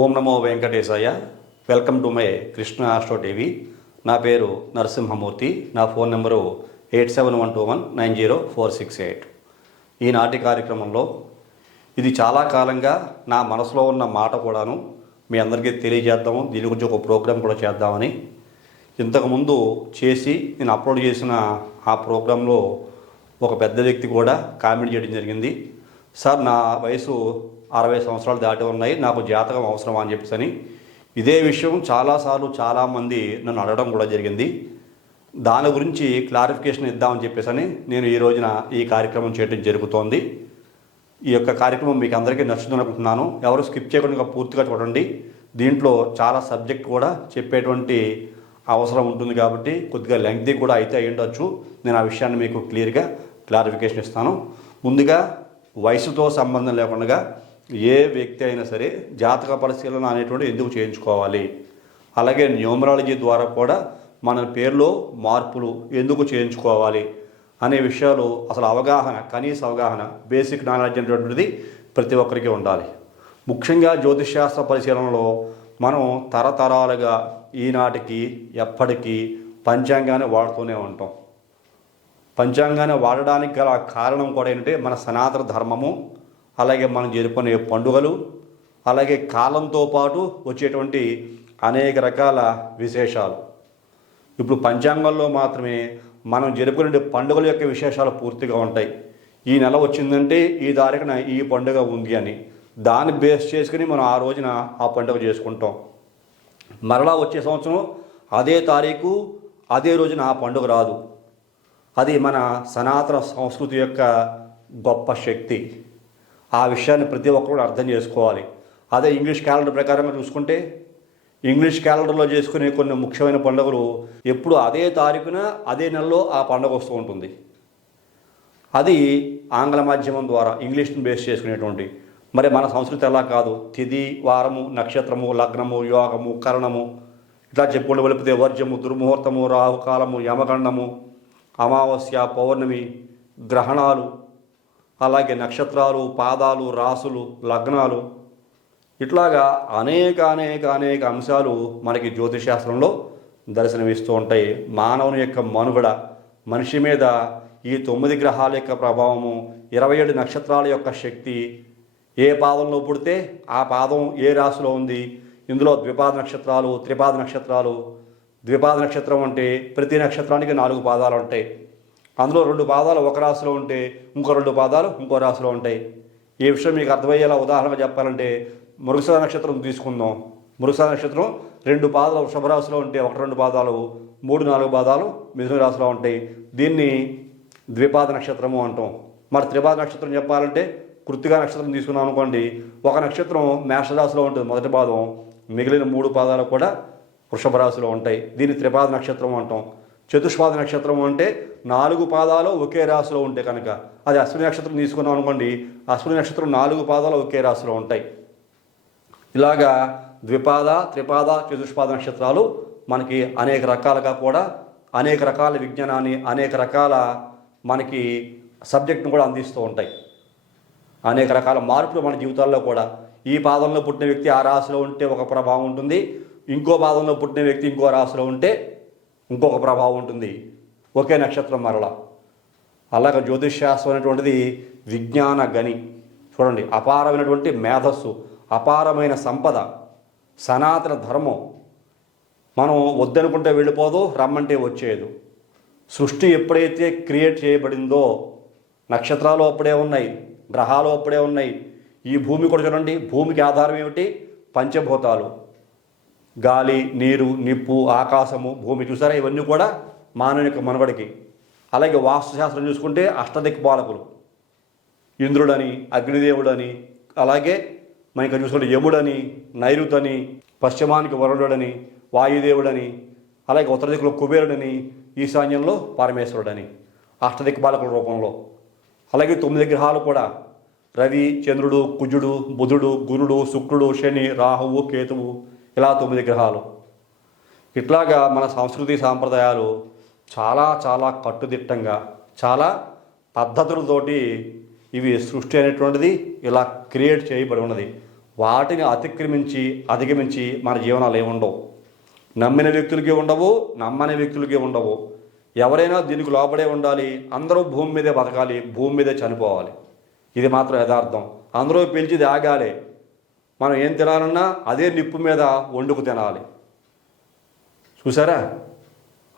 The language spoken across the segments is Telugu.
ఓం నమో వెంకటేశాయ. Welcome to my Krishna Astro TV. నా పేరు నరసింహమూర్తి. నా ఫోన్ నెంబరు 8712190468. ఈనాటి కార్యక్రమంలో ఇది చాలా కాలంగా నా మనసులో ఉన్న మాట కూడాను మీ అందరికీ తెలియజేద్దాము, దీని గురించి ఒక ప్రోగ్రాం కూడా చేద్దామని ఇంతకుముందు చేసి నేను అప్లోడ్ చేసిన ఆ ప్రోగ్రాంలో ఒక పెద్ద వ్యక్తి కూడా కామెంట్ చేయడం జరిగింది. సార్, నా వయసు 60 సంవత్సరాలు దాటి ఉన్నాయి, నాకు జాతకం అవసరమా అని చెప్పేసి ఇదే విషయం చాలాసార్లు చాలామంది నన్ను అడగడం కూడా జరిగింది. దాని గురించి క్లారిఫికేషన్ ఇద్దామని చెప్పేసి నేను ఈ రోజున ఈ కార్యక్రమం చేయడం జరుగుతోంది. ఈ యొక్క కార్యక్రమం మీకు అందరికీ నచ్చుతుంది అనుకుంటున్నాను. ఎవరు స్కిప్ చేయకుండా పూర్తిగా చూడండి. దీంట్లో చాలా సబ్జెక్ట్ కూడా చెప్పేటువంటి అవసరం ఉంటుంది కాబట్టి కొద్దిగా లెంగ్తీ కూడా అయితే అయి ఉండొచ్చు. నేను ఆ విషయాన్ని మీకు క్లియర్గా క్లారిఫికేషన్ ఇస్తాను. ముందుగా వయసుతో సంబంధం లేకుండా ఏ వ్యక్తి అయినా సరే జాతక పరిశీలన అనేటువంటి ఎందుకు చేయించుకోవాలి, అలాగే న్యూమరాలజీ ద్వారా కూడా మన పేరులో మార్పులు ఎందుకు చేయించుకోవాలి అనే విషయాలు అసలు అవగాహన, కనీస అవగాహన, బేసిక్ నాలెడ్జ్ అనేటువంటిది ప్రతి ఒక్కరికి ఉండాలి. ముఖ్యంగా జ్యోతిష్శాస్త్ర పరిశీలనలో మనం తరతరాలుగా ఈనాటికి ఎప్పటికీ పంచాంగాన్ని వాడుతూనే ఉంటాం. పంచాంగాన్ని వాడడానికి గల కారణం కూడా ఏంటంటే మన సనాతన ధర్మము, అలాగే మనం జరుపుకునే పండుగలు, అలాగే కాలంతో పాటు వచ్చేటువంటి అనేక రకాల విశేషాలు. ఇప్పుడు పంచాంగంలో మాత్రమే మనం జరుపుకునే పండుగల యొక్క విశేషాలు పూర్తిగా ఉంటాయి. ఈ నెల వచ్చిందంటే ఈ తారీఖున ఈ పండుగ ఉంది అని దాన్ని బేస్ చేసుకుని మనం ఆ రోజున ఆ పండుగ చేసుకుంటాం. మరలా వచ్చే సంవత్సరం అదే తారీఖు అదే రోజున ఆ పండుగ రాదు. అది మన సనాతన సంస్కృతి యొక్క గొప్ప శక్తి. ఆ విషయాన్ని ప్రతి ఒక్కరు అర్థం చేసుకోవాలి. అదే ఇంగ్లీష్ క్యాలెండర్ ప్రకారంగా చూసుకుంటే ఇంగ్లీష్ క్యాలెండర్లో చేసుకునే కొన్ని ముఖ్యమైన పండుగలు ఎప్పుడు అదే తారీఖున అదే నెలలో ఆ పండుగ వస్తూ ఉంటుంది. అది ఆంగ్ల మాధ్యమం ద్వారా ఇంగ్లీష్ని బేస్ చేసుకునేటువంటి. మరి మన సంస్కృతి ఎలా కాదు, తిథి, వారము, నక్షత్రము, లగ్నము, యోగము, కరణము ఇట్లా చెప్పుకుంటూ వెళిపితే వర్జము, దుర్ముహూర్తము, రాహుకాలము, యమగండము, అమావాస్య, పౌర్ణమి, గ్రహణాలు, అలాగే నక్షత్రాలు, పాదాలు, రాసులు, లగ్నాలు, ఇట్లాగా అనేక అనేక అనేక అంశాలు మనకి జ్యోతిషశాస్త్రంలో దర్శనమిస్తూ ఉంటాయి. మానవుని యొక్క మనుగడ, మనిషి మీద ఈ 9 గ్రహాల యొక్క ప్రభావము, 27 నక్షత్రాల యొక్క శక్తి, ఏ పాదంలో పుడితే ఆ పాదం ఏ రాశిలో ఉంది. ఇందులో ద్విపాద నక్షత్రాలు, త్రిపాద నక్షత్రాలు. ద్విపాద నక్షత్రం అంటే ప్రతి నక్షత్రానికి 4 పాదాలు ఉంటాయి. అందులో 2 పాదాలు ఒక రాశిలో ఉంటే ఇంకో 2 పాదాలు ఇంకో రాశిలో ఉంటాయి. ఈ విషయం మీకు అర్థమయ్యేలా ఉదాహరణగా చెప్పాలంటే మృగశిర నక్షత్రం తీసుకుందాం. మృగశిర నక్షత్రం 2 పాదాలు వృషభ రాశిలో ఉంటే 1-2 పాదాలు, 3-4 పాదాలు మిథున రాశిలో ఉంటాయి. దీన్ని ద్విపాద నక్షత్రము అంటాం. మరి త్రిపాద నక్షత్రం చెప్పాలంటే కృత్తికా నక్షత్రం తీసుకున్నాం అనుకోండి, ఒక నక్షత్రం మేషరాశిలో ఉంటుంది మొదటి పాదం, మిగిలిన 3 పాదాలు కూడా వృషభ రాశిలో ఉంటాయి. దీన్ని త్రిపాద నక్షత్రం అంటాం. చతుష్పాద నక్షత్రం అంటే 4 పాదాలు ఒకే రాశిలో ఉంటే కనుక అది అశ్విని నక్షత్రం తీసుకున్నాం అనుకోండి, అశ్విని నక్షత్రం 4 పాదాలు ఒకే రాశిలో ఉంటాయి. ఇలాగా ద్విపాద, త్రిపాద, చతుష్పాద నక్షత్రాలు మనకి అనేక రకాలుగా కూడా అనేక రకాల విజ్ఞానాన్ని, అనేక రకాల మనకి సబ్జెక్ట్ను కూడా అందిస్తూ ఉంటాయి. అనేక రకాల మార్పులు మన జీవితాల్లో కూడా. ఈ పాదంలో పుట్టిన వ్యక్తి ఆ రాశిలో ఉంటే ఒక ప్రభావం ఉంటుంది, ఇంకో పాదంలో పుట్టిన వ్యక్తి ఇంకో రాశిలో ఉంటే ఇంకొక ప్రభావం ఉంటుంది. ఒకే నక్షత్రం మరలా. అలాగే జ్యోతిష్శాస్త్రం అనేటువంటిది విజ్ఞాన గని. చూడండి, అపారమైనటువంటి మేధస్సు, అపారమైన సంపద, సనాతన ధర్మం. మనం వద్దనుకుంటే వెళ్ళిపోదు, రమ్మంటే వచ్చేది. సృష్టి ఎప్పుడైతే క్రియేట్ చేయబడిందో నక్షత్రాలు అప్పుడే ఉన్నాయి, గ్రహాలు అప్పుడే ఉన్నాయి. ఈ భూమి కూడా చూడండి, భూమికి ఆధారం ఏమిటి? పంచభూతాలు, గాలి, నీరు, నిప్పు, ఆకాశము, భూమి. చూసారా, ఇవన్నీ కూడా మానవుని యొక్క మనుగడకి. అలాగే వాస్తుశాస్త్రం చూసుకుంటే అష్టదిక్పాలకులు, ఇంద్రుడని, అగ్నిదేవుడని, అలాగే మనకి చూసుకుంటే యముడని, నైరుతని, పశ్చిమానికి వరుణుడని, వాయుదేవుడని, అలాగే ఉత్తర దిక్కులో కుబేరుడని, ఈశాన్యంలో పరమేశ్వరుడని అష్టదిక్పాలకుల రూపంలో. అలాగే 9 గ్రహాలు కూడా రవి, చంద్రుడు, కుజుడు, బుధుడు, గురుడు, శుక్రుడు, శని, రాహువు, కేతువు, ఇలా 9 గ్రహాలు. ఇట్లాగా మన సంస్కృతి సాంప్రదాయాలు చాలా చాలా కట్టుదిట్టంగా, చాలా పద్ధతులతోటి ఇవి సృష్టి అనేటువంటిది ఇలా క్రియేట్ చేయబడి ఉన్నది. వాటిని అధిగమించి మన జీవనాలు ఏముండవు. నమ్మిన వ్యక్తులకి ఉండవు, నమ్మని వ్యక్తులకి ఉండవు. ఎవరైనా దీనికి లోపడే ఉండాలి. అందరూ భూమి మీదే బతకాలి, భూమి మీదే చనిపోవాలి. ఇది మాత్రం యథార్థం. అందరూ పిలిచిది ఆగాలి. మనం ఏం తినాలన్నా అదే నిప్పు మీద వండుకు తినాలి. చూసారా?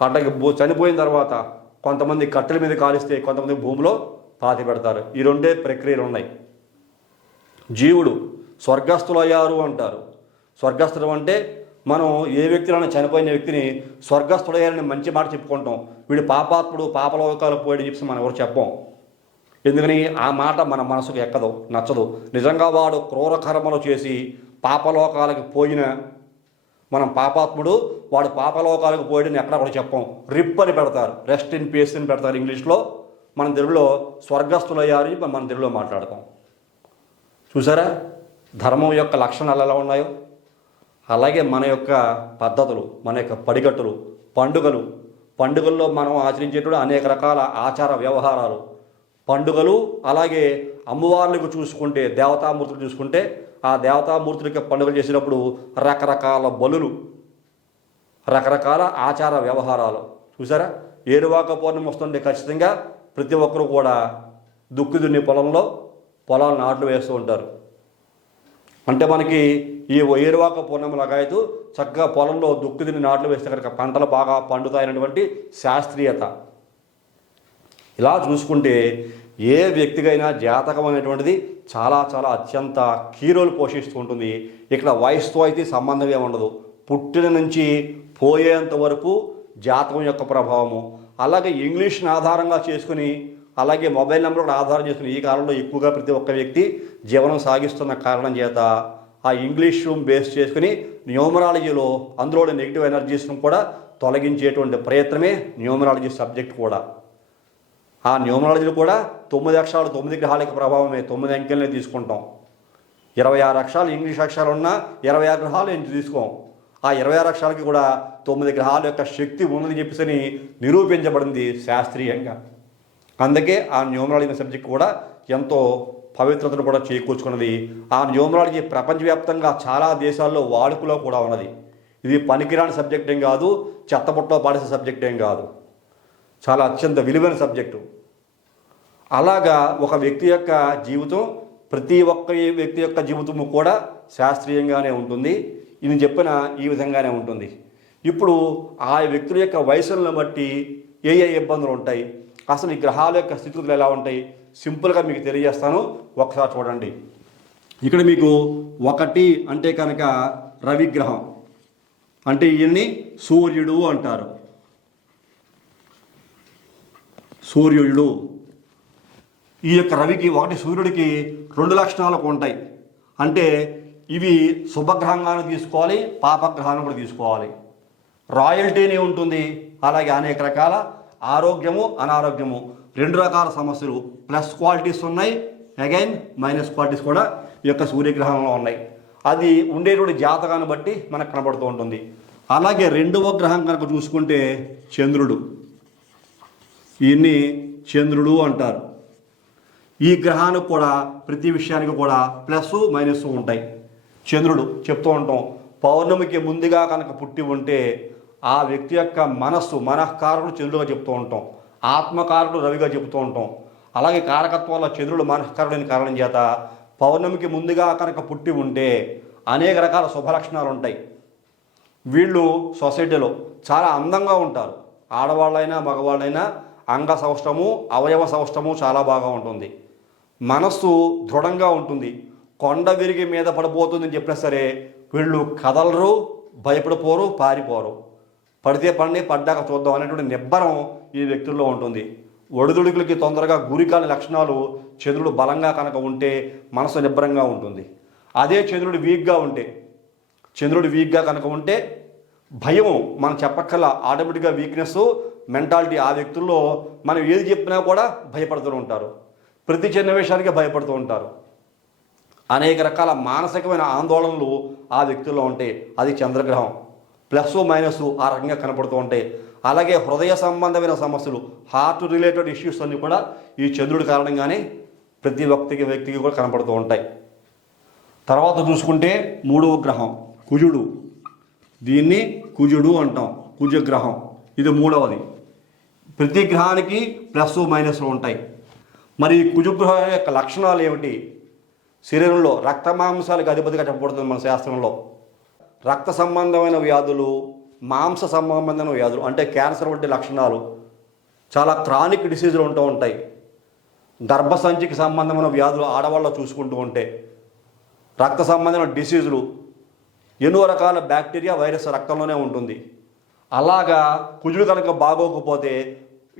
అట్లాగే చనిపోయిన తర్వాత కొంతమంది కట్టెల మీద కాలిస్తే కొంతమంది భూమిలో పాతి పెడతారు. ఈ రెండే ప్రక్రియలు ఉన్నాయి. జీవుడు స్వర్గస్థులు అయ్యారు అంటారు. స్వర్గస్థుడు అంటే మనం ఏ వ్యక్తిలోనే చనిపోయిన వ్యక్తిని స్వర్గస్థుడయ్యారని మంచి మాట చెప్పుకుంటాం. వీడు పాపాత్ముడు, పాపలోకాలు పోయాడని చెప్పి మనం ఎవరు చెప్పం. ఎందుకని ఆ మాట మన మనసుకు ఎక్కదు, నచ్చదు. నిజంగా వాడు క్రూర కర్మలు చేసి పాపలోకాలకు పోయిన మనం పాపాత్ముడు, వాడు పాపలోకాలకు పోయాడని ఎక్కడ కూడా చెప్పం. రిప్ అని పెడతారు, రెస్ట్ ఇన్ పీస్ అని పెడతారు ఇంగ్లీష్లో. మన తెలుగులో స్వర్గస్థులయ్యారని మన తెలుగులో మాట్లాడతాం. చూసారా ధర్మం యొక్క లక్షణాలు ఎలా ఉన్నాయో? అలాగే మన యొక్క పద్ధతులు, మన యొక్క పడిగట్టులు, పండుగల్లో మనం ఆచరించేటువంటి అనేక రకాల ఆచార వ్యవహారాలు, పండుగలు. అలాగే అమ్మవార్లకు చూసుకుంటే, దేవతామూర్తులు చూసుకుంటే, ఆ దేవతామూర్తులకి పండుగలు చేసినప్పుడు రకరకాల బలులు, రకరకాల ఆచార వ్యవహారాలు. చూసారా? ఏరువాక పౌర్ణమి వస్తుంటే ఖచ్చితంగా ప్రతి ఒక్కరు కూడా దుక్కి దున్ని పొలాలు నాట్లు వేస్తూ ఉంటారు. అంటే మనకి ఈ ఏరువాక పౌర్ణమి లగాయతూ చక్కగా పొలంలో దుక్కి దున్ని నాట్లు వేస్తే కనుక పంటలు బాగా పండుతాయనేటువంటి శాస్త్రీయత. ఇలా చూసుకుంటే ఏ వ్యక్తికైనా జాతకం అనేటువంటిది చాలా చాలా అత్యంత కీ రోల్ పోషిస్తూ ఉంటుంది. ఇక్కడ వయసుతో అయితే సంబంధమే ఉండదు. పుట్టిన నుంచి పోయేంత వరకు జాతకం యొక్క ప్రభావము. అలాగే ఇంగ్లీష్ని ఆధారంగా చేసుకుని, అలాగే మొబైల్ నెంబర్ కూడా ఆధారం చేసుకుని ఈ కాలంలో ఎక్కువగా ప్రతి ఒక్క వ్యక్తి జీవనం సాగిస్తున్న కారణం చేత ఆ ఇంగ్లీష్ బేస్ చేసుకుని న్యూమరాలజీలో అందులో నెగిటివ్ ఎనర్జీస్ను కూడా తొలగించేటువంటి ప్రయత్నమే న్యూమరాలజీ సబ్జెక్ట్ కూడా. ఆ న్యూమరాలజీలో కూడా 9 అక్షరాలు 9 గ్రహాల ప్రభావమే, 9 అంకెలనే తీసుకుంటాం. 26 అక్షరాలు ఇంగ్లీష్ అక్షరాలు ఉన్నా 26 గ్రహాలు ఏంటి తీసుకోం. ఆ 26 అక్షరాలకి కూడా 9 గ్రహాల యొక్క శక్తి ఉన్నదని చెప్పేసి నిరూపించబడింది శాస్త్రీయంగా. అందుకే ఆ న్యూమరాలజీ సబ్జెక్ట్ కూడా ఎంతో పవిత్రతను కూడా చేకూర్చుకున్నది. ఆ న్యూమరాలజీ ప్రపంచవ్యాప్తంగా చాలా దేశాల్లో వాడుకలో కూడా ఉన్నది. ఇది పనికిరాని సబ్జెక్ట్ ఏం కాదు, చెత్తబుట్టలో పాడేసే సబ్జెక్ట్ ఏం కాదు. చాలా అత్యంత విలువైన సబ్జెక్టు. అలాగా ఒక వ్యక్తి యొక్క జీవితం, ప్రతి ఒక్క వ్యక్తి యొక్క జీవితము కూడా శాస్త్రీయంగానే ఉంటుంది. ఇది చెప్పిన ఈ విధంగానే ఉంటుంది. ఇప్పుడు ఆ వ్యక్తుల యొక్క వయసులను బట్టి ఏ ఇబ్బందులు ఉంటాయి, అసలు ఈ గ్రహాల యొక్క స్థితిగతులు ఎలా ఉంటాయి, సింపుల్గా మీకు తెలియజేస్తాను. ఒకసారి చూడండి. ఇక్కడ మీకు 1 అంటే కనుక రవిగ్రహం, అంటే ఈయన్ని సూర్యుడు అంటారు. సూర్యుడు ఈ యొక్క రవికి, 1 సూర్యుడికి 2 లక్షణాలు ఉంటాయి. అంటే ఇవి శుభగ్రహంగాను తీసుకోవాలి, పాపగ్రహాన్ని కూడా తీసుకోవాలి. రాయల్టీని ఉంటుంది, అలాగే అనేక రకాల ఆరోగ్యము, అనారోగ్యము, 2 రకాల సమస్యలు, ప్లస్ క్వాలిటీస్ ఉన్నాయి, అగైన్ మైనస్ క్వాలిటీస్ కూడా ఈ యొక్క సూర్యగ్రహంలో ఉన్నాయి. అది ఉండేటువంటి జాతకాన్ని బట్టి మనకు కనబడుతూ ఉంటుంది. అలాగే 2వ గ్రహం కనుక చూసుకుంటే చంద్రుడు, ఈయన్ని చంద్రుడు అంటారు. ఈ గ్రహానికి కూడా ప్రతి విషయానికి కూడా ప్లస్ మైనస్ ఉంటాయి. చంద్రుడు చెప్తూ ఉంటాం, పౌర్ణమికి ముందుగా కనుక పుట్టి ఉంటే ఆ వ్యక్తి యొక్క మనఃకారకుడు చంద్రుడుగా చెప్తూ ఉంటాం, ఆత్మకారకుడు రవిగా చెప్తూ ఉంటాం. అలాగే కారకత్వాల చంద్రుడు మనఃకారుడైన కారణం చేత పౌర్ణమికి ముందుగా కనుక పుట్టి ఉంటే అనేక రకాల శుభలక్షణాలు ఉంటాయి. వీళ్ళు సొసైటీలో చాలా అందంగా ఉంటారు. ఆడవాళ్ళైనా మగవాళ్ళైనా అంగ సౌష్టము, అవయవ సౌష్టము చాలా బాగా ఉంటుంది. మనస్సు దృఢంగా ఉంటుంది. కొండ విరిగి మీద పడిపోతుందని చెప్పినా సరే వీళ్ళు కదలరు, భయపడిపోరు, పారిపోరు. పడితే పడిని, పడ్డాక చూద్దాం అనేటువంటి నిబ్బరం ఈ వ్యక్తుల్లో ఉంటుంది. ఒడిదుడుకులకి తొందరగా గురికాని లక్షణాలు చంద్రుడు బలంగా కనుక ఉంటే మనసు నిబ్బరంగా ఉంటుంది. అదే చంద్రుడు వీక్గా కనుక ఉంటే భయం మనం చెప్పక్కర్లా, ఆటోమేటిక్గా వీక్నెస్ మెంటాలిటీ ఆ వ్యక్తుల్లో మనం ఏది చెప్పినా కూడా భయపడుతూ ఉంటారు. ప్రతి చిన్న విషయానికి భయపడుతూ ఉంటారు. అనేక రకాల మానసికమైన ఆందోళనలు ఆ వ్యక్తుల్లో ఉంటాయి. అది చంద్రగ్రహం. ప్లస్ మైనస్ ఆ రకంగా కనపడుతూ ఉంటాయి. అలాగే హృదయ సంబంధమైన సమస్యలు, హార్ట్ రిలేటెడ్ ఇష్యూస్ అన్నీ కూడా ఈ చంద్రుడి కారణంగానే ప్రతి వ్యక్తికి కూడా కనపడుతూ ఉంటాయి. తర్వాత చూసుకుంటే మూడవ గ్రహం కుజుడు. దీన్ని కుజుడు అంటాం, కుజగ్రహం. ఇది మూడవది. ప్రతి గ్రహానికి ప్లస్ మైనస్లు ఉంటాయి. మరి ఈ కుజగ్రహం యొక్క లక్షణాలు ఏమిటి? శరీరంలో రక్త మాంసాలకు అధిపతిగా చెప్పబడుతుంది మన శాస్త్రంలో. రక్త సంబంధమైన వ్యాధులు, మాంస సంబంధమైన వ్యాధులు అంటే క్యాన్సర్ వంటి లక్షణాలు, చాలా క్రానిక్ డిసీజులు ఉంటూ ఉంటాయి. గర్భసంచికి సంబంధమైన వ్యాధులు ఆడవాళ్ళ చూసుకుంటూ ఉంటే, రక్త సంబంధమైన డిసీజులు, ఎన్నో రకాల బ్యాక్టీరియా వైరస్ రక్తంలోనే ఉంటుంది. అలాగా కుజుడు కనుక బాగోకపోతే,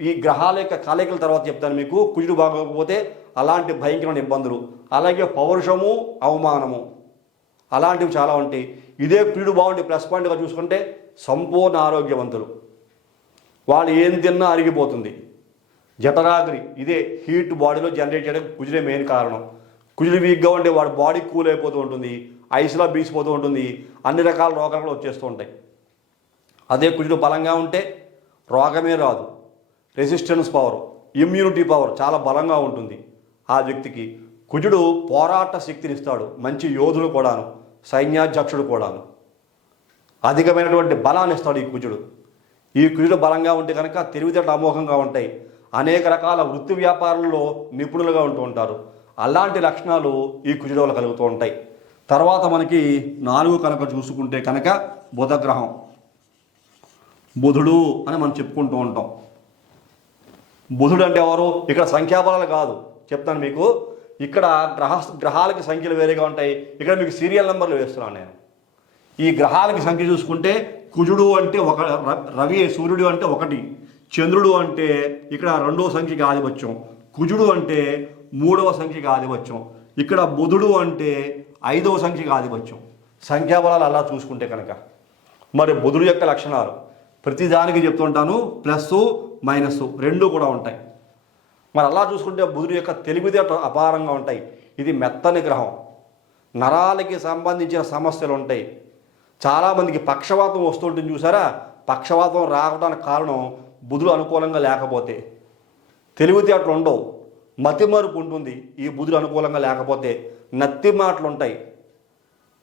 ఈ గ్రహాల యొక్క కలయికల తర్వాత చెప్తాను మీకు, కుజుడు బాగోకపోతే అలాంటి భయంకరమైన ఇబ్బందులు, అలాగే పౌరుషము, అవమానము, అలాంటివి చాలా ఉంటాయి. ఇదే కుజుడు బాగుంటే ప్లస్ పాయింట్గా చూసుకుంటే సంపూర్ణ ఆరోగ్యవంతులు. వాళ్ళు ఏం తిన్నా అరిగిపోతుంది. జఠరాగ్ని, ఇదే హీట్ బాడీలో జనరేట్ చేయడానికి కుజుడే మెయిన్ కారణం. కుజుడు వీక్గా ఉంటే వాడి బాడీ కూల్ అయిపోతూ ఉంటుంది, ఐస్లో బీసిపోతూ ఉంటుంది, అన్ని రకాల రోగాలు వచ్చేస్తూ ఉంటాయి. అదే కుజుడు బలంగా ఉంటే రోగమే రాదు. రెసిస్టెన్స్ పవర్, ఇమ్యూనిటీ పవర్ చాలా బలంగా ఉంటుంది ఆ వ్యక్తికి. కుజుడు పోరాట శక్తిని ఇస్తాడు, మంచి యోధులు కూడాను, సైన్యాధ్యక్షుడు కూడాను, అధికమైనటువంటి బలాన్ని ఇస్తాడు ఈ కుజుడు. ఈ కుజుడు బలంగా ఉంటే కనుక తెలివితేటలు అమోఘంగా ఉంటాయి. అనేక రకాల వృత్తి వ్యాపారాల్లో నిపుణులుగా ఉంటూ ఉంటారు. అలాంటి లక్షణాలు ఈ కుజుడు వల్ల కలుగుతూ ఉంటాయి. తర్వాత మనకి 4 కనుక చూసుకుంటే కనుక బుధగ్రహం. బుధుడు అని మనం చెప్పుకుంటూ ఉంటాం. బుధుడు అంటే ఎవరు? ఇక్కడ సంఖ్యాబలాలు కాదు, చెప్తాను మీకు. ఇక్కడ గ్రహాలకి సంఖ్యలు వేరేగా ఉంటాయి. ఇక్కడ మీకు సీరియల్ నెంబర్లు వేస్తున్నాను నేను. ఈ గ్రహాలకి సంఖ్య చూసుకుంటే కుజుడు అంటే రవి, సూర్యుడు అంటే 1, చంద్రుడు అంటే ఇక్కడ 2వ సంఖ్యకి ఆధిపత్యం, కుజుడు అంటే 3వ సంఖ్యకి ఆధిపత్యం, ఇక్కడ బుధుడు అంటే 5వ సంఖ్యకి ఆధిపత్యం. సంఖ్యాబలాలు అలా చూసుకుంటే కనుక మరి బుధుడు యొక్క లక్షణాలు ప్రతిదానికి చెప్తుంటాను, ప్లస్ మైనస్ 2 కూడా ఉంటాయి. మరి అలా చూసుకుంటే బుధుడు యొక్క తెలివితేటలు అపారంగా ఉంటాయి. ఇది మెత్తని గ్రహం, నరాలకి సంబంధించిన సమస్యలు ఉంటాయి. చాలామందికి పక్షవాతం వస్తుంటుంది చూసారా? పక్షవాతం రావడానికి కారణం బుధుడు అనుకూలంగా లేకపోతే. తెలివితేటలు ఉండవు, మతిమరుపు ఉంటుంది ఈ బుధుడు అనుకూలంగా లేకపోతే. నత్తి మాటలు ఉంటాయి,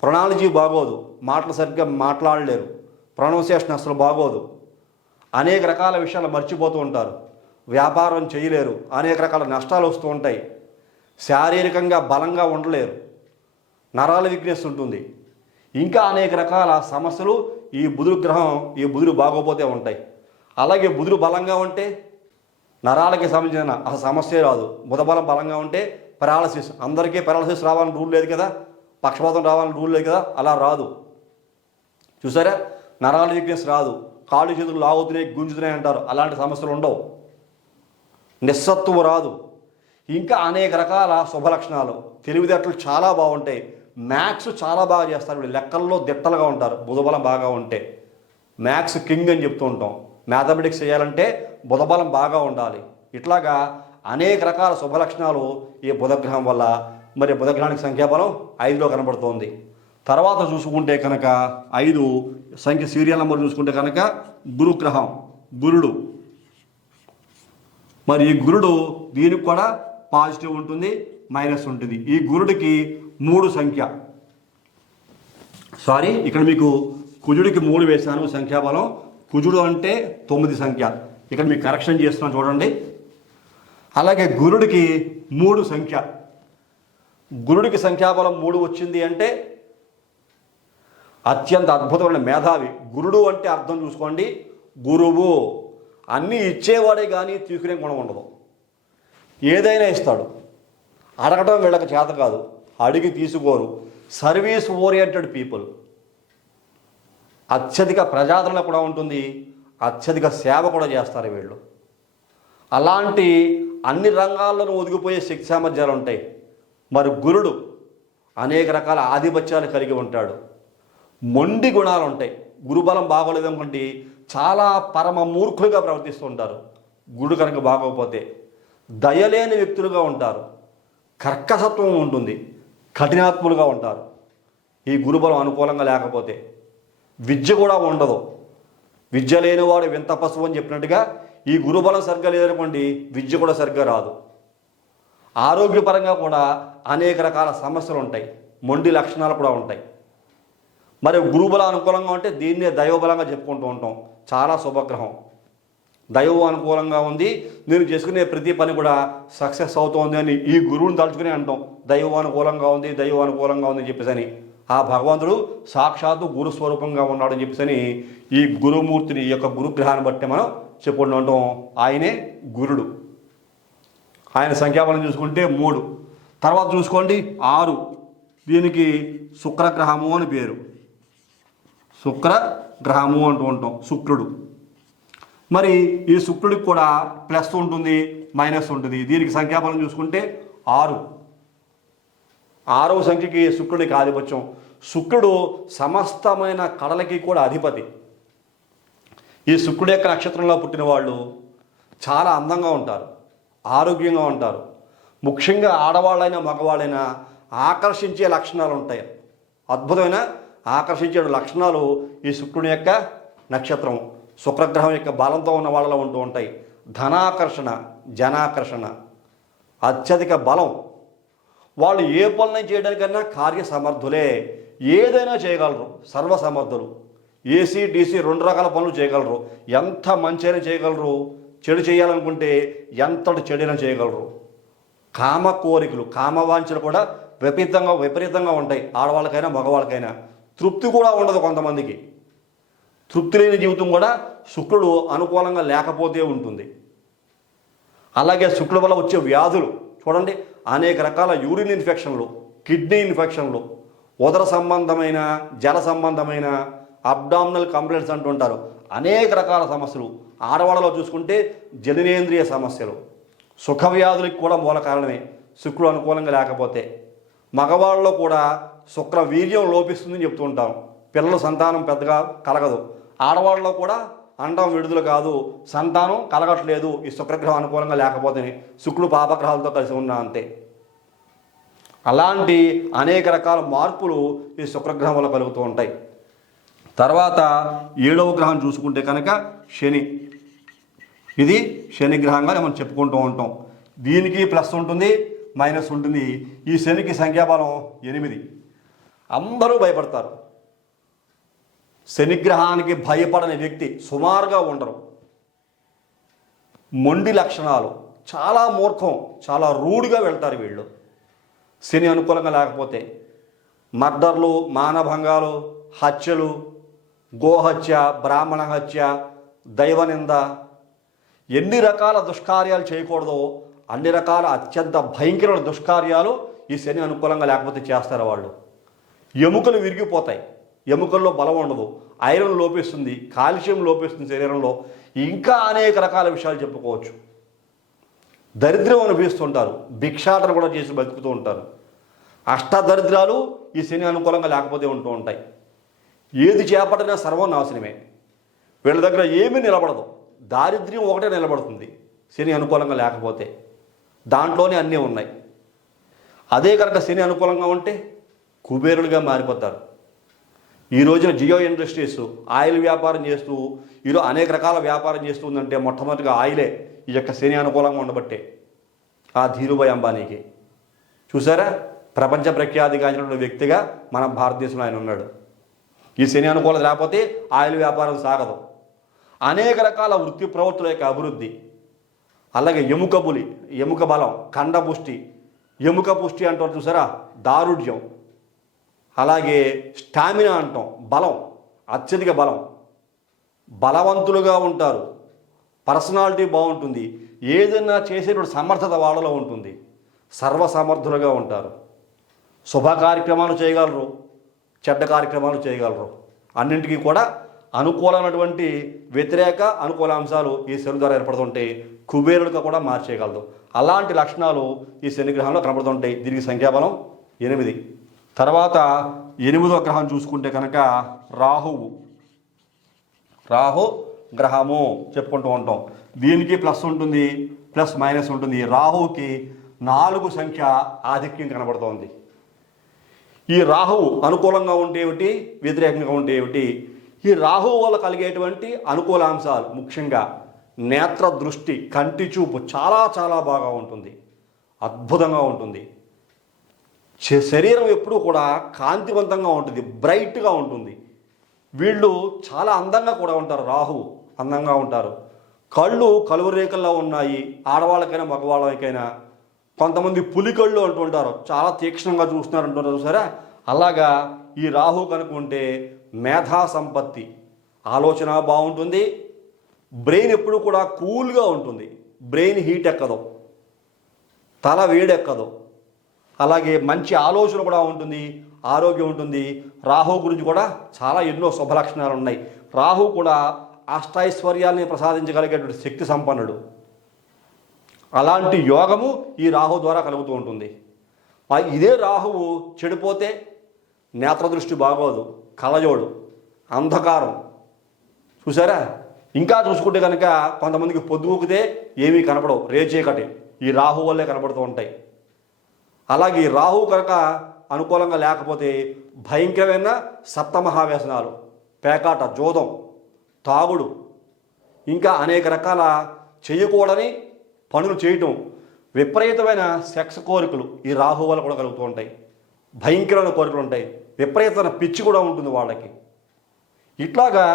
ప్రొనాలజీ బాగోదు, మాటలు సరిగ్గా మాట్లాడలేరు, ప్రొనౌన్సియేషన్ అసలు బాగోదు, అనేక రకాల విషయాలు మర్చిపోతూ ఉంటారు, వ్యాపారం చేయలేరు, అనేక రకాల నష్టాలు వస్తూ ఉంటాయి, శారీరకంగా బలంగా ఉండలేరు, నరాల వీక్నెస్ ఉంటుంది, ఇంకా అనేక రకాల సమస్యలు ఈ బుధుడు బాగోపోతే ఉంటాయి. అలాగే బుధుడు బలంగా ఉంటే నరాలకి సంబంధించిన అసలు సమస్య రాదు. బుధబలం బలంగా ఉంటే పెరాలసిస్, అందరికీ పెరాలసిస్ రావాలని రూల్ లేదు కదా, పక్షపాతం రావాలని రూల్ లేదు కదా, అలా రాదు. చూసారా? నరాల వీక్నెస్ రాదు, కాళ్ళు చేతులు లాగుతున్నాయి, గుంజుతున్నాయి అంటారు, అలాంటి సమస్యలు ఉండవు. నిస్సత్తువు రాదు. ఇంకా అనేక రకాల శుభలక్షణాలు, తెలివితేటలు చాలా బాగుంటాయి. మ్యాథ్స్ చాలా బాగా చేస్తారు, వీళ్ళు లెక్కల్లో దిట్టలుగా ఉంటారు. బుధబలం బాగా ఉంటే మ్యాథ్స్ కింగ్ అని చెప్తూ ఉంటాం. మ్యాథమెటిక్స్ చేయాలంటే బుధబలం బాగా ఉండాలి. ఇట్లాగా అనేక రకాల శుభలక్షణాలు ఈ బుధగ్రహం వల్ల. మరి బుధగ్రహానికి సంఖ్యాబలం 5లో కనబడుతోంది. తర్వాత చూసుకుంటే కనుక 5 సంఖ్య సీరియల్ నెంబర్ చూసుకుంటే కనుక గురుగ్రహం, గురుడు. మరి ఈ గురుడు దీనికి కూడా పాజిటివ్ ఉంటుంది, మైనస్ ఉంటుంది. ఈ గురుడికి 3 సంఖ్య, ఇక్కడ మీకు కుజుడికి 3 వేశాను సంఖ్యాబలం. కుజుడు అంటే 9 సంఖ్య, ఇక్కడ మీకు కరెక్షన్ చేస్తున్నాను చూడండి. అలాగే గురుడికి 3 సంఖ్య, గురుడికి సంఖ్యాబలం 3 వచ్చింది అంటే అత్యంత అద్భుతమైన మేధావి. గురుడు అంటే అర్థం చూసుకోండి, గురువు అన్నీ ఇచ్చేవాడే కానీ తీసుకునే గుణం ఉండదు. ఏదైనా ఇస్తాడు, అడగటం వీళ్ళకి చేత కాదు, అడిగి తీసుకోరు. Service oriented people. అత్యధిక ప్రజాదరణ కూడా ఉంటుంది, అత్యధిక సేవ కూడా చేస్తారు వీళ్ళు. అలాంటి అన్ని రంగాల్లోనూ ఒదిగిపోయే శక్తి సామర్థ్యాలు ఉంటాయి. మరి గురుడు అనేక రకాల ఆధిపత్యాలు కలిగి ఉంటాడు. మొండి గుణాలు ఉంటాయి. గురుబలం బాగోలేదనుకోండి, చాలా పరమ మూర్ఖులుగా ప్రవర్తిస్తూ ఉంటారు. గురుడు కనుక బాగోకపోతే దయలేని వ్యక్తులుగా ఉంటారు, కర్కశత్వం ఉంటుంది, కఠినాత్ములుగా ఉంటారు. ఈ గురుబలం అనుకూలంగా లేకపోతే విద్య కూడా ఉండదు. విద్య లేనివాడు వింత పశువు అని చెప్పినట్టుగా ఈ గురుబలం సరిగ్గా లేదనుకోండి, విద్య కూడా సరిగ్గా రాదు. ఆరోగ్యపరంగా కూడా అనేక రకాల సమస్యలు ఉంటాయి. మొండి లక్షణాలు కూడా ఉంటాయి. మరి గురుబలం అనుకూలంగా ఉంటే దీన్నే దైవబలంగా చెప్పుకుంటూ ఉంటాం. చాలా శుభగ్రహం, దైవం అనుకూలంగా ఉంది, నేను చేసుకునే ప్రతి పని కూడా సక్సెస్ అవుతోంది అని ఈ గురువుని తలుచుకుని అంటాం. దైవం అనుకూలంగా ఉంది, దైవం అనుకూలంగా ఉంది అని చెప్పేసి ఆ భగవంతుడు సాక్షాత్తు గురు స్వరూపంగా ఉన్నాడని చెప్పేసి ఈ గురుమూర్తిని, ఈ యొక్క గురుగ్రహాన్ని బట్టి మనం చెప్పుకుంటూ ఉంటాం. ఆయనే గురుడు. ఆయన సంఖ్యాబలం చూసుకుంటే 3. తర్వాత చూసుకోండి 6. దీనికి శుక్రగ్రహము అని పేరు. శుక్రగ్రహము అంటూ ఉంటాం, శుక్రుడు. మరి ఈ శుక్రుడికి కూడా ప్లస్ ఉంటుంది, మైనస్ ఉంటుంది. దీనికి సంఖ్యాబలం చూసుకుంటే 6. 6వ సంఖ్యకి శుక్రుడికి ఆధిపత్యం. శుక్రుడు సమస్తమైన కళలకి కూడా అధిపతి. ఈ శుక్రుడి యొక్క నక్షత్రంలో పుట్టిన వాళ్ళు చాలా అందంగా ఉంటారు, ఆరోగ్యంగా ఉంటారు. ముఖ్యంగా ఆడవాళ్ళైనా మగవాళ్ళైనా ఆకర్షించే లక్షణాలు ఉంటాయి. అద్భుతమైన ఆకర్షించే లక్షణాలు ఈ శుక్రుని యొక్క నక్షత్రం, శుక్రగ్రహం యొక్క బలంతో ఉన్న వాళ్ళలో ఉంటూ ఉంటాయి. ధనాకర్షణ, జనాకర్షణ, అత్యధిక బలం. వాళ్ళు ఏ పనులను చేయడానికన్నా కార్యసమర్థులే. ఏదైనా చేయగలరు, సర్వసమర్థులు. ఏసీ డీసీ 2 రకాల పనులు చేయగలరు. ఎంత మంచి అయినా చేయగలరు, చెడు చేయాలనుకుంటే ఎంతటి చెడైనా చేయగలరు. కామ కోరికలు, కామవాంఛలు కూడా విపరీతంగా ఉంటాయి, ఆడవాళ్ళకైనా మగవాళ్ళకైనా. తృప్తి కూడా ఉండదు కొంతమందికి. తృప్తి లేని జీవితం కూడా శుక్రుడు అనుకూలంగా లేకపోతే ఉంటుంది. అలాగే శుక్రుడు వల్ల వచ్చే వ్యాధులు చూడండి, అనేక రకాల యూరిన్ ఇన్ఫెక్షన్లు, కిడ్నీ ఇన్ఫెక్షన్లు, ఉదర సంబంధమైన, జల సంబంధమైన, అబ్డామినల్ కంప్లైంట్స్ అంటుంటారు. అనేక రకాల సమస్యలు. ఆడవాళ్ళలో చూసుకుంటే జననేంద్రియ సమస్యలు, సుఖ వ్యాధులకి కూడా మూల కారణమే శుక్రుడు అనుకూలంగా లేకపోతే. మగవాళ్ళలో కూడా శుక్ర వీర్యం లోపిస్తుందని చెప్తూ ఉంటాం. పిల్లల సంతానం పెద్దగా కలగదు. ఆడవాళ్ళలో కూడా అండం విడుదల కాదు, సంతానం కలగట్లేదు ఈ శుక్రగ్రహం అనుకూలంగా లేకపోతే. శుక్రుడు పాపగ్రహాలతో కలిసి ఉన్నా అంతే. అలాంటి అనేక రకాల మార్పులు ఈ శుక్రగ్రహం వల్ల కలుగుతూ ఉంటాయి. తర్వాత 7వ గ్రహం చూసుకుంటే కనుక శని. ఇది శని గ్రహంగా మనం చెప్పుకుంటూ ఉంటాం. దీనికి ప్లస్ ఉంటుంది, మైనస్ ఉంటుంది. ఈ శనికి సంఖ్యాబలం 8. అందరూ భయపడతారు. శనిగ్రహానికి భయపడని వ్యక్తి సుమారుగా ఉండరు. మొండి లక్షణాలు, చాలా మూర్ఖం, చాలా రూడ్గా వెళ్తారు వీళ్ళు శని అనుకూలంగా లేకపోతే. మర్డర్లు, మానభంగాలు, హత్యలు, గోహత్య, బ్రాహ్మణ హత్య, దైవనింద, ఎన్ని రకాల దుష్కార్యాలు చేయకూడదో అన్ని రకాల అత్యంత భయంకరమైన దుష్కార్యాలు ఈ శని అనుకూలంగా లేకపోతే చేస్తారు వాళ్ళు. ఎముకలు విరిగిపోతాయి, ఎముకల్లో బలం ఉండదు, ఐరన్ లోపిస్తుంది, కాల్షియం లోపిస్తుంది శరీరంలో. ఇంకా అనేక రకాల విషయాలు చెప్పుకోవచ్చు. దరిద్రం అనుభవిస్తుంటారు, భిక్షాటన కూడా చేసి బతుకుతూ ఉంటారు. అష్టదరిద్రాలు ఈ శని అనుకూలంగా లేకపోతే ఉంటూ ఉంటాయి. ఏది చేపట్టినా సర్వం నాశనమే. వీళ్ళ దగ్గర ఏమీ నిలబడదు, దారిద్ర్యం ఒకటే నిలబడుతుంది శని అనుకూలంగా లేకపోతే. దాంట్లోనే అన్నీ ఉన్నాయి. అదే కనుక శని అనుకూలంగా ఉంటే కుబేరులుగా మారిపోతారు. ఈ రోజున జియో ఇండస్ట్రీస్ ఆయిల్ వ్యాపారం చేస్తూ ఈరోజు అనేక రకాల వ్యాపారం చేస్తుందంటే మొట్టమొదటిగా ఆయిలే ఈ యొక్క శని అనుకూలంగా ఉండబట్టే. ఆ ధీరుభాయ్ అంబానీకి చూసారా, ప్రపంచ ప్రఖ్యాతిగాంచిన వ్యక్తిగా మన భారతదేశంలో ఆయన ఉన్నాడు. ఈ శని అనుకూలత లేకపోతే ఆయిల్ వ్యాపారం సాగదు. అనేక రకాల వృత్తి ప్రవృత్తుల యొక్క అభివృద్ధి. అలాగే ఎముక బులి, ఎముక బలం, కండపుష్టి, ఎముక పుష్టి అంటారు చూసారా, దారుఢ్యం. అలాగే స్టామినా అంటాం, బలం, అత్యధిక బలం, బలవంతులుగా ఉంటారు. పర్సనాలిటీ బాగుంటుంది. ఏదైనా చేసేటువంటి సమర్థత వాళ్ళలో ఉంటుంది. సర్వసమర్థులుగా ఉంటారు. శుభ కార్యక్రమాలు చేయగలరు, చెడ్డ కార్యక్రమాలు చేయగలరు. అన్నింటికీ కూడా అనుకూలమైనటువంటి వ్యతిరేక అనుకూల అంశాలు ఈ శని ద్వారా ఏర్పడుతుంటాయి. కుబేరులుగా కూడా మార్చేయగలదు. అలాంటి లక్షణాలు ఈ శని గ్రహంలో కనబడుతుంటాయి. దీనికి సంఖ్యాబలం 8. తర్వాత 8వ గ్రహం చూసుకుంటే కనుక రాహువు. రాహు గ్రహము చెప్పుకుంటూ ఉంటాం. దీనికి ప్లస్ ఉంటుంది, ప్లస్ మైనస్ ఉంటుంది. రాహువుకి 4 సంఖ్య ఆధిక్యం కనబడుతోంది. ఈ రాహువు అనుకూలంగా ఉంటే ఏమిటి, వ్యతిరేకంగా ఉంటే ఏమిటి? ఈ రాహువు వల్ల కలిగేటువంటి అనుకూల అంశాలు ముఖ్యంగా నేత్ర దృష్టి, కంటి చూపు చాలా చాలా బాగా ఉంటుంది, అద్భుతంగా ఉంటుంది. శరీరం ఎప్పుడూ కూడా కాంతివంతంగా ఉంటుంది, బ్రైట్గా ఉంటుంది. వీళ్ళు చాలా అందంగా కూడా ఉంటారు. రాహువు అందంగా ఉంటారు. కళ్ళు కలువ రేఖల్లో ఉన్నాయి, ఆడవాళ్ళకైనా మగవాళ్ళకైనా. కొంతమంది పులి కళ్ళు అంటుంటారు, చాలా తీక్షణంగా చూస్తున్నారు అంటున్నారు సరే. అలాగా ఈ రాహు కనుక ఉంటే మేధా సంపత్తి, ఆలోచన బాగుంటుంది. బ్రెయిన్ ఎప్పుడు కూడా కూల్గా ఉంటుంది, బ్రెయిన్ హీట్ ఎక్కదు, తల వేడెక్కదు. అలాగే మంచి ఆలోచన కూడా ఉంటుంది, ఆరోగ్యం ఉంటుంది. రాహు గురించి కూడా చాలా ఎన్నో శుభలక్షణాలు ఉన్నాయి. రాహు కూడా అష్టైశ్వర్యాల్ని ప్రసాదించగలిగేటువంటి శక్తి సంపన్నుడు. అలాంటి యోగము ఈ రాహు ద్వారా కలుగుతూ ఉంటుంది. ఇదే రాహువు చెడిపోతే నేత్రదృష్టి బాగోదు, కళ్ళజోడు, అంధకారం. చూసారా? ఇంకా చూసుకుంటే కనుక కొంతమందికి పొద్దుగుకితే ఏమీ కనపడవు, రేచీకటి ఈ రాహు వల్లే కనపడుతూ ఉంటాయి. అలాగే ఈ రాహు కనుక అనుకూలంగా లేకపోతే భయంకరమైన సప్తమహావ్యసనాలు, పేకాట, జోదం, తాగుడు, ఇంకా అనేక రకాల చేయకూడని పనులు చేయటం, విపరీతమైన సెక్స్ కోరికలు ఈ రాహు వల్ల కూడా కలుగుతూ ఉంటాయి. భయంకరమైన కోరికలు ఉంటాయి, విపరీతమైన పిచ్చి కూడా ఉంటుంది వాళ్ళకి. ఇట్లాగా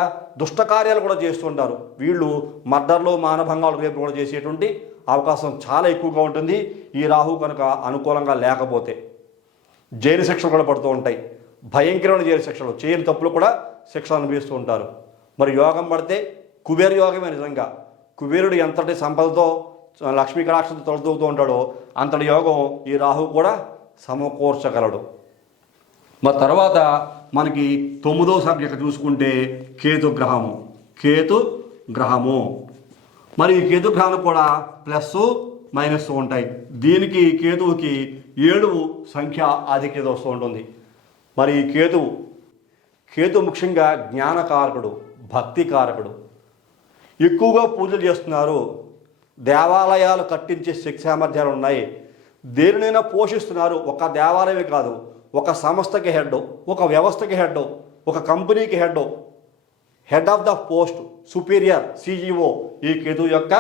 దుష్టకార్యాలు కూడా చేస్తుంటారు వీళ్ళు. మర్డర్లు, మానభంగాలు, రేపు కూడా చేసేటువంటి అవకాశం చాలా ఎక్కువగా ఉంటుంది ఈ రాహు కనుక అనుకూలంగా లేకపోతే. జైలు శిక్షలు కూడా పడుతూ ఉంటాయి, భయంకరమైన జైలు శిక్షలు, చేయని తప్పులు కూడా శిక్షలు అనుభవిస్తూ ఉంటారు. మరి యోగం పడితే కుబేర యోగమే నిజంగా. కుబేరుడు ఎంతటి సంపదతో లక్ష్మీ కటాక్షంతో తొలతూగుతూ ఉంటాడో అంతటి యోగం ఈ రాహు కూడా సమకూర్చగలడు. మరి తర్వాత మనకి 9వ సబ్జెక్ట్ చూసుకుంటే కేతు గ్రహము. కేతు గ్రహము మరి ఈ కేతు గ్రహానికి కూడా ప్లస్ మైనస్ ఉంటాయి. దీనికి కేతువుకి 7 సంఖ్య ఆధిక్యత వస్తూ ఉంటుంది. మరి ఈ కేతు ముఖ్యంగా జ్ఞానకారకుడు, భక్తికారకుడు. ఎక్కువగా పూజలు చేస్తున్నారు, దేవాలయాలు కట్టించే శక్తి సామర్థ్యాలు ఉన్నాయి, దేనినైనా పోషిస్తున్నారు. ఒక దేవాలయమే కాదు, ఒక సంస్థకి హెడ్, ఒక వ్యవస్థకి హెడ్, ఒక కంపెనీకి head of the post, superior, CEO ఈ కేతు యొక్క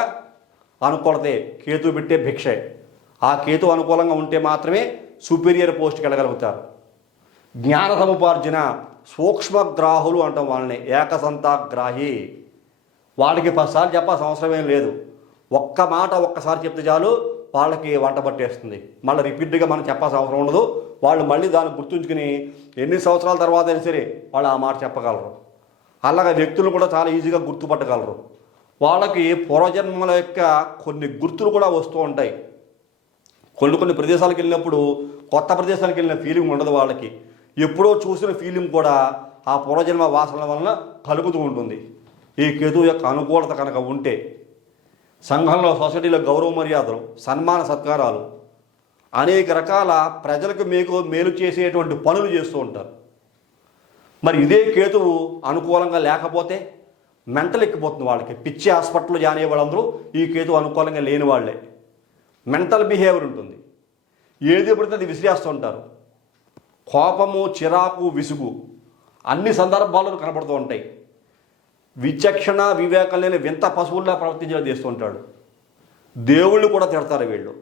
అనుకూలతే. కేతు పెట్టే భిక్షే. ఆ కేతు అనుకూలంగా ఉంటే మాత్రమే సుపీరియర్ పోస్ట్కి వెళ్ళగలుగుతారు. జ్ఞాన సముపార్జన, సూక్ష్మగ్రాహులు అంటాం వాళ్ళని, ఏకసంతాగ్రాహి. వాళ్ళకి 10 సార్లు చెప్పాల్సిన అవసరం ఏం లేదు. ఒక్క మాట ఒక్కసారి చెప్తే చాలు వాళ్ళకి వంట పట్టేస్తుంది. మళ్ళీ రిపీట్గా మనం చెప్పాల్సిన అవసరం ఉండదు. వాళ్ళు మళ్ళీ దాన్ని గుర్తుంచుకుని ఎన్ని సంవత్సరాల తర్వాత అయినా సరే వాళ్ళు ఆ మాట చెప్పగలరు. అలాగే వ్యక్తులు కూడా చాలా ఈజీగా గుర్తుపట్టగలరు. వాళ్ళకి పూర్వజన్మల యొక్క కొన్ని గుర్తులు కూడా వస్తూ ఉంటాయి. కొన్ని ప్రదేశాలకు వెళ్ళినప్పుడు కొత్త ప్రదేశాలకు వెళ్ళిన ఫీలింగ్ ఉండదు వాళ్ళకి. ఎప్పుడో చూసిన ఫీలింగ్ కూడా ఆ పూర్వజన్మ వాసనల వలన కలుగుతూ ఉంటుంది. ఈ కేతువు యొక్క అనుకూలత కనుక ఉంటే సంఘంలో, సొసైటీలో గౌరవ మర్యాదలు, సన్మాన సత్కారాలు, అనేక రకాల ప్రజలకు మేలు చేసేటువంటి పనులు చేస్తూ ఉంటారు. మరి ఇదే కేతువు అనుకూలంగా లేకపోతే మెంటల్ ఎక్కిపోతుంది వాళ్ళకి. పిచ్చి హాస్పిటల్లో జాయిన్ అయ్యే వాళ్ళందరూ ఈ కేతువు అనుకూలంగా లేని వాళ్ళే. మెంటల్ బిహేవియర్ ఉంటుంది, ఏది పడితే అది విసిరేస్తూ ఉంటారు. కోపము, చిరాకు, విసుగు అన్ని సందర్భాల్లో కనపడుతూ ఉంటాయి. విచక్షణ, వివేకం లేని వింత పశువుల్లా ప్రవర్తించడం చేస్తూ ఉంటాడు. దేవుళ్ళు కూడా తిడతారు వీళ్ళు.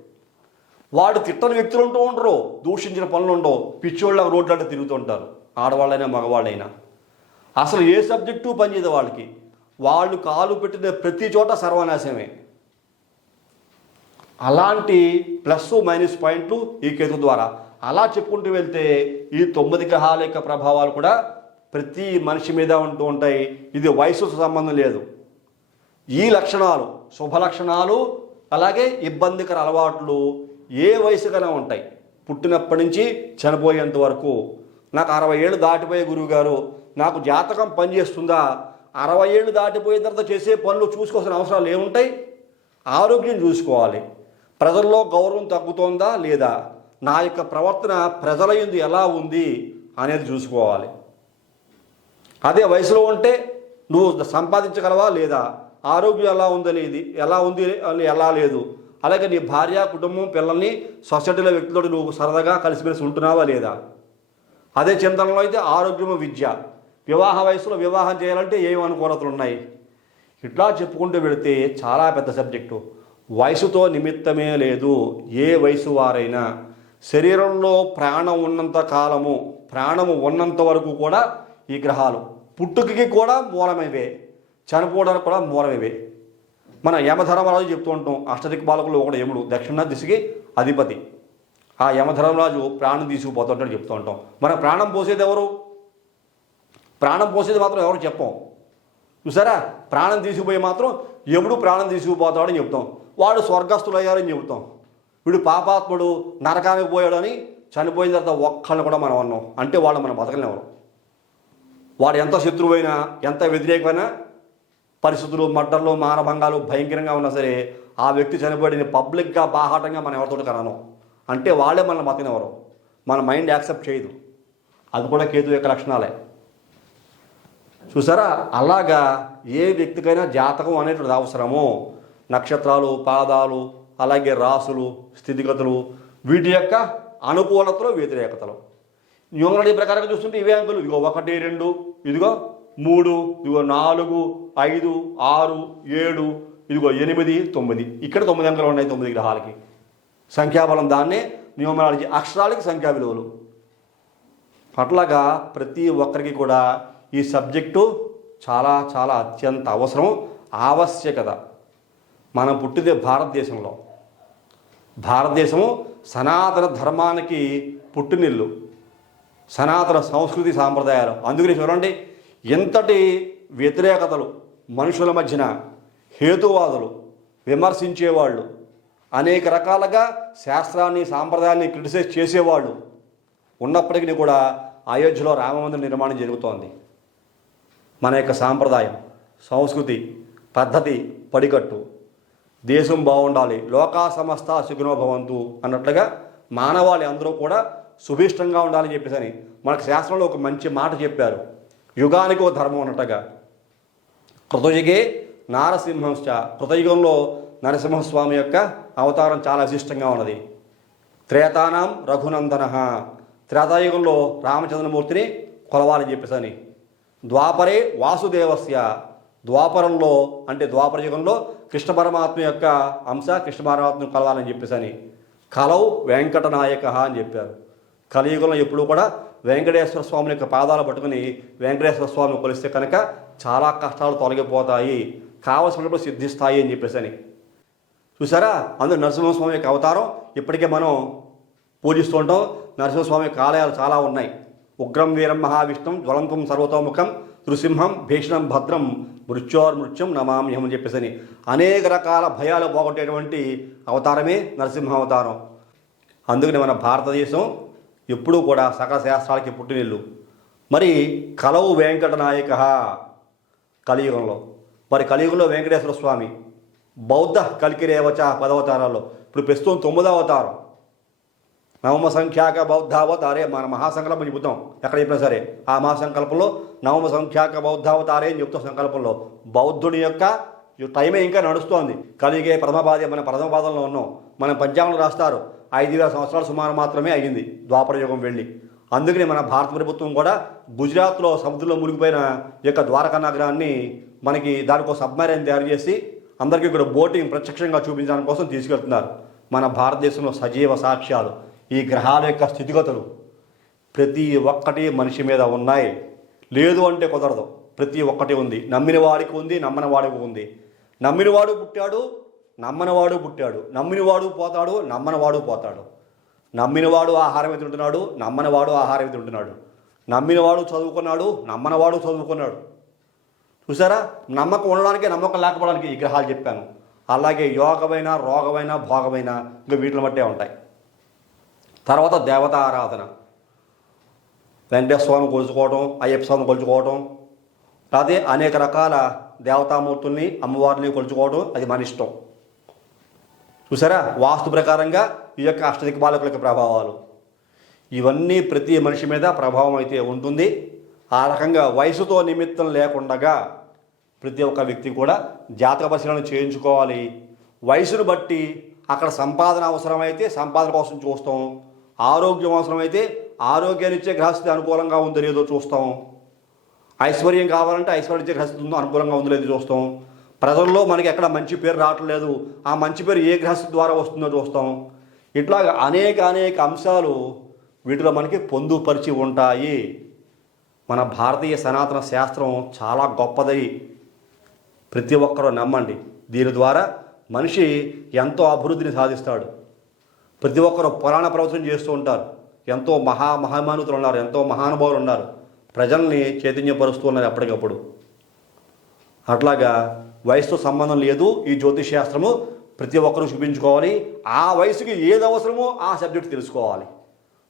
వాడు తిట్టని వ్యక్తులు ఉంటూ ఉండరు, దూషించిన పనులు ఉండవు, పిచ్చోళ్ళ రోడ్లంటే తిరుగుతూ ఉంటారు, ఆడవాళ్ళైనా మగవాళ్ళైనా. అసలు ఏ సబ్జెక్టు పనిచేయదు వాళ్ళకి. వాళ్ళు కాలు పెట్టిన ప్రతి చోట సర్వనాశమే. అలాంటి ప్లస్ మైనస్ పాయింట్లు ఈ కేతు ద్వారా. అలా చెప్పుకుంటూ వెళ్తే ఈ 9 గ్రహాల యొక్క ప్రభావాలు కూడా ప్రతి మనిషి మీద ఉంటూ ఉంటాయి. ఇది వయసుతో సంబంధం లేదు. ఈ లక్షణాలు, శుభ లక్షణాలు, అలాగే ఇబ్బందికర అలవాట్లు ఏ వయసుకైనా ఉంటాయి. పుట్టినప్పటి నుంచి చనిపోయేంత వరకు. నాకు 60 ఏళ్ళు దాటిపోయే గురువుగారు, నాకు జాతకం పనిచేస్తుందా? 60 ఏళ్ళు దాటిపోయిన తర్వాత చేసే పనులు చూసుకోవాల్సిన అవసరాలు ఏముంటాయి? ఆరోగ్యం చూసుకోవాలి, ప్రజల్లో గౌరవం తగ్గుతోందా లేదా, నా యొక్క ప్రవర్తన ప్రజల యందు ఎలా ఉంది అనేది చూసుకోవాలి. అదే వయసులో ఉంటే నువ్వు సంపాదించగలవా లేదా, ఆరోగ్యం ఎలా ఉందనేది, ఎలా ఉంది అని ఎలా లేదు, అలాగే నీ భార్య, కుటుంబం, పిల్లల్ని, సొసైటీలో వ్యక్తులతో నువ్వు సరదాగా కలిసిమెలిసి ఉంటున్నావా లేదా. అదే చింతనలో అయితే ఆరోగ్యము, విద్య, వివాహ వయసులో వివాహం చేయాలంటే ఏమి అనుకూలతలు ఉన్నాయి. ఇట్లా చెప్పుకుంటూ వెళితే చాలా పెద్ద సబ్జెక్టు. వయసుతో నిమిత్తమే లేదు. ఏ వయసు వారైనా శరీరంలో ప్రాణం ఉన్నంత కాలము, ప్రాణము ఉన్నంత వరకు కూడా ఈ గ్రహాలు పుట్టుకకి కూడా మూలమైవే, చనిపోవడానికి కూడా మూలమైవే. మన యమధర్మరాజు చెప్తూ ఉంటాం, అష్టదిక్పాలకులు ఒకడు యముడు, దక్షిణ దిశకి అధిపతి. ఆ యమధర్మరాజు ప్రాణం తీసుకుపోతుంటాడు చెప్తూ ఉంటాం. మన ప్రాణం పోసేది ఎవరు? ప్రాణం పోసేది మాత్రం ఎవరు చెప్పం. చూసారా, ప్రాణం తీసుకుపోయి మాత్రం యముడు ప్రాణం తీసుకుపోతాడని చెప్తాం. వాడు స్వర్గస్థులు అయ్యారని చెబుతాం. వీడు పాపాత్ముడు నరకానికి పోయాడని చనిపోయిన తర్వాత ఒక్కళ్ళని కూడా మనం అన్నాం. అంటే వాళ్ళు మనం బతకలేవరు. వాడు ఎంత శత్రువైనా, ఎంత వ్యతిరేకమైనా, పరిస్థితులు, మడ్డర్లు, మానభంగాలు భయంకరంగా ఉన్నా సరే ఆ వ్యక్తి చనిపోయిన పబ్లిక్గా బాహాటంగా మనం ఎవరితో కనను. అంటే వాళ్ళే మనల్ని బతకనివ్వరు. మన మైండ్ యాక్సెప్ట్ చేయదు. అది కూడా కేతు యొక్క లక్షణాలే. చూసారా, అలాగా ఏ వ్యక్తికైనా జాతకం అనేటువంటిది అవసరము. నక్షత్రాలు, పాదాలు, అలాగే రాసులు, స్థితిగతులు, వీటి యొక్క అనుకూలతలు, వ్యతిరేకతలు. న్యూమరాలజీ ప్రకారంగా చూస్తుంటే ఇవే అంకులు. ఇదిగో 1, 2, ఇదిగో 3, ఇదిగో 4, 5, 6, 7, ఇదిగో 8, 9. ఇక్కడ 9 అంకెలు ఉన్నాయి 9 గ్రహాలకి. సంఖ్యాబలం దాన్నే న్యూమరాలజీ, అక్షరాలకి సంఖ్యా విలువలు. అట్లాగా ప్రతి ఒక్కరికి కూడా ఈ సబ్జెక్టు చాలా చాలా అత్యంత అవసరం, ఆవశ్యకత. మనం పుట్టింది భారతదేశంలో. భారతదేశము సనాతన ధర్మానికి పుట్టినిల్లు, సనాతన సంస్కృతి సాంప్రదాయాలు. అందుకని చూడండి, ఎంతటి వ్యతిరేకతలు మనుషుల మధ్యన, హేతువాదులు, విమర్శించేవాళ్ళు, అనేక రకాలుగా శాస్త్రాన్ని, సాంప్రదాయాన్ని క్రిటిసైజ్ చేసేవాళ్ళు ఉన్నప్పటికీ కూడా అయోధ్యలో రామమందిర నిర్మాణం జరుగుతోంది. మన యొక్క సాంప్రదాయం, సంస్కృతి, పద్ధతి, పడికట్టు. దేశం బాగుండాలి, లోకా సమస్త సుఖినో భవంతు అన్నట్లుగా మానవాళి అందరూ కూడా సుభిష్టంగా ఉండాలని చెప్పేసి మనకు శాస్త్రంలో ఒక మంచి మాట చెప్పారు. యుగానికి ఓ ధర్మం అన్నట్టుగా. కృతయుగే నారసింహంశ్చ, కృతయుగంలో నరసింహస్వామి యొక్క అవతారం చాలా విశిష్టంగా ఉన్నది. త్రేతానాం రఘునందన, త్రేతాయుగంలో రామచంద్రమూర్తిని కొలవాలని చెప్పేసి. ద్వాపరే వాసుదేవస్య, ద్వాపరంలో అంటే ద్వాపర యుగంలో కృష్ణ పరమాత్మ యొక్క అంశ, కృష్ణ పరమాత్మను కలవాలని చెప్పేసి. కలౌ వెంకటనాయక అని చెప్పారు. కలియుగంలో ఎప్పుడూ కూడా వెంకటేశ్వర స్వామి యొక్క పాదాలు పట్టుకుని వెంకటేశ్వర స్వామిని కొలిస్తే కనుక చాలా కష్టాలు తొలగిపోతాయి, కావలసినప్పుడు సిద్ధిస్తాయి అని చెప్పేసి. చూసారా, అందులో నరసింహస్వామి యొక్క అవతారం ఇప్పటికే మనం పూజిస్తూ ఉంటాం. నరసింహస్వామి యొక్క ఆలయాలు చాలా ఉన్నాయి. ఉగ్రం వీరం మహావిష్ణుం జ్వలంతం సర్వతోముఖం నృసింహం భీషణం భద్రం మృత్యోర్మృత్యం నమామ్యహం అని చెప్పేసి అనేక రకాల భయాలు పోగొట్టేటువంటి అవతారమే నరసింహ అవతారం. అందుకని మన భారతదేశం ఎప్పుడూ కూడా సకల శాస్త్రాలకి పుట్టినిల్లు. మరి కలవు వెంకటనాయక కలియుగంలో. మరి కలియుగంలో వెంకటేశ్వర స్వామి బౌద్ధ కలికిరేవచ 10 అవతారాల్లో. ఇప్పుడు ప్రస్తుతం 9వ అవతారం. నవమ సంఖ్యాక బౌద్ధావతారే మన మహాసంకల్పం చెబుతాం ఎక్కడ చెప్పినా సరే. ఆ మహాసంకల్పంలో నవమ సంఖ్యాక బౌద్ధావతారే అని చెప్తాం. సంకల్పంలో బౌద్ధుని యొక్క టైమే ఇంకా నడుస్తోంది. కలిగే ప్రథమపాదే, మన ప్రథమ పాదంలో ఉన్నాం. మనం పంచాంగంలో రాస్తారు 5000 సంవత్సరాలు సుమారు మాత్రమే అయ్యింది ద్వాపర యుగం వెళ్ళి. అందుకని మన భారత ప్రభుత్వం కూడా గుజరాత్లో సముద్రంలో మునిగిపోయిన యొక్క ద్వారకా నగరాన్ని మనకి దానికో సబ్మెరైన్ తయారు చేసి అందరికీ కూడా బోటింగ్ ప్రత్యక్షంగా చూపించడానికి కోసం తీసుకెళ్తున్నారు. మన భారతదేశంలో సజీవ సాక్ష్యాలు ఈ గ్రహాల యొక్క స్థితిగతులు ప్రతి ఒక్కటి మనిషి మీద ఉన్నాయి. లేదు అంటే కుదరదు. ప్రతి ఒక్కటి ఉంది. నమ్మిన వాడికి ఉంది, నమ్మని వాడికి ఉంది. నమ్మినవాడు పుట్టాడు, నమ్మనివాడు పుట్టాడు. నమ్మినవాడు పోతాడు, నమ్మనివాడు పోతాడు. నమ్మినవాడు ఆహారం తింటున్నాడు, నమ్మనివాడు ఆహారం తింటున్నాడు. నమ్మినవాడు చదువుకున్నాడు, నమ్మనివాడు చదువుకున్నాడు. చూసారా, నమ్మకం ఉండడానికి, నమ్మకం లేకపోవడానికి ఈ గ్రహాలు చెప్పాను. అలాగే యోగమైన, రోగమైన, భోగమైన ఇంకా వీటిని బట్టే ఉంటాయి. తర్వాత దేవతా ఆరాధన, వెంకటేశ్వర స్వామిని కొలుచుకోవటం, అయ్యప్ప స్వామిని కొలుచుకోవటం, అదే అనేక రకాల దేవతామూర్తుల్ని, అమ్మవారిని కొలుచుకోవడం, అది మన ఇష్టం. చూసారా, వాస్తు ప్రకారంగా ఈ యొక్క అష్టదిక్పాలకుల యొక్క ప్రభావాలు ఇవన్నీ ప్రతి మనిషి మీద ప్రభావం అయితే ఉంటుంది. ఆ రకంగా వయసుతో నిమిత్తం లేకుండా ప్రతి ఒక్క వ్యక్తి కూడా జాతక పరిశీలన చేయించుకోవాలి. వయసును బట్టి అక్కడ సంపాదన అవసరమైతే సంపాదన కోసం చూస్తాం, ఆరోగ్యం అవసరమైతే ఆరోగ్యాన్ని ఇచ్చే గ్రహస్థితి అనుకూలంగా ఉందో లేదో చూస్తాం, ఐశ్వర్యం కావాలంటే ఐశ్వర్యం ఇచ్చే గ్రహస్థితి ఉందో అనుకూలంగా ఉందో లేదో చూస్తాం, ప్రజల్లో మనకి ఎక్కడ మంచి పేరు రావట్లేదు, ఆ మంచి పేరు ఏ గ్రహస్థితి ద్వారా వస్తుందో చూస్తాం. ఇట్లాగ అనేక అంశాలు వీటిలో మనకి పొందుపరిచి ఉంటాయి. మన భారతీయ సనాతన శాస్త్రం చాలా గొప్పది, ప్రతి ఒక్కరూ నమ్మండి. దీని ద్వారా మనిషి ఎంతో అభివృద్ధిని సాధిస్తాడు. ప్రతి ఒక్కరూ పురాణ ప్రవచనం చేస్తూ ఉంటారు. ఎంతో మహామానుతులు ఉన్నారు, ఎంతో మహానుభావులు ఉన్నారు, ప్రజల్ని చైతన్యపరుస్తూ ఉన్నారు ఎప్పటికప్పుడు. అట్లాగా వయసుతో సంబంధం లేదు. ఈ జ్యోతిష్ శాస్త్రము ప్రతి ఒక్కరూ చూపించుకోవాలి. ఆ వయసుకి ఏది అవసరమో ఆ సబ్జెక్ట్ తెలుసుకోవాలి.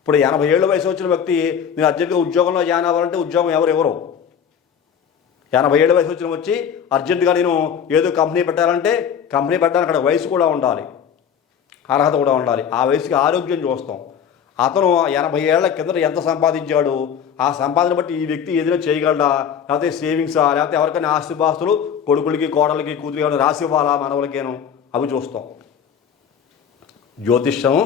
ఇప్పుడు 80 ఏళ్ళ వయసు వచ్చిన వ్యక్తి నేను అర్జెంట్గా ఉద్యోగంలో జాయిన్ అవ్వాలంటే ఉద్యోగం ఎవరు 80 ఏళ్ళ వయసు వచ్చిన వచ్చి అర్జెంటుగా నేను ఏదో కంపెనీ పెట్టాలంటే కంపెనీ పెట్టడానికి అక్కడ వయసు కూడా ఉండాలి, అర్హత కూడా ఉండాలి. ఆ వయసుకి ఆరోగ్యం చూస్తాం. అతను 80 ఏళ్ల కిందట ఎంత సంపాదించాడు, ఆ సంపాదన బట్టి ఈ వ్యక్తి ఏదైనా చేయగలడా, లేకపోతే సేవింగ్సా, లేకపోతే ఎవరికైనా ఆస్తిపాస్తులు కొడుకులకి కోడలకి కూతురికి ఏమైనా రాసి ఇవ్వాలా మనవలకేను, అవి చూస్తాం. జ్యోతిష్యం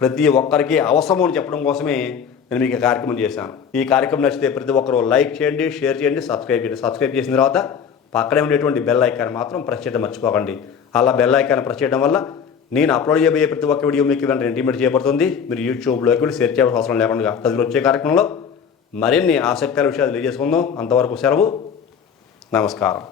ప్రతి ఒక్కరికి అవసరం అని చెప్పడం కోసమే నేను మీకు కార్యక్రమం చేశాను. ఈ కార్యక్రమం నచ్చితే ప్రతి ఒక్కరూ లైక్ చేయండి, షేర్ చేయండి, సబ్స్క్రైబ్ చేయండి. సబ్స్క్రైబ్ చేసిన తర్వాత పక్కనే ఉండేటువంటి బెల్ ఐకాన్ మాత్రం ప్రెస్ చేయడం మర్చిపోకండి. అలా బెల్ ఐకాన్ ప్రెస్ చేయడం వల్ల నేను అప్లోడ్ చేయబోయే ప్రతి ఒక్క వీడియో మీకు వెంటనే ఇంటిమేట్ చేయబడుతుంది. మీరు యూట్యూబ్లోకి వెళ్ళి షేర్ చేయాల్సిన అవసరం లేకుండా తదుపరి వచ్చే కార్యక్రమంలో మరిన్ని ఆసక్తికర విషయాలు తెలియజేసుకుందాం. అంతవరకు సెలవు, నమస్కారం.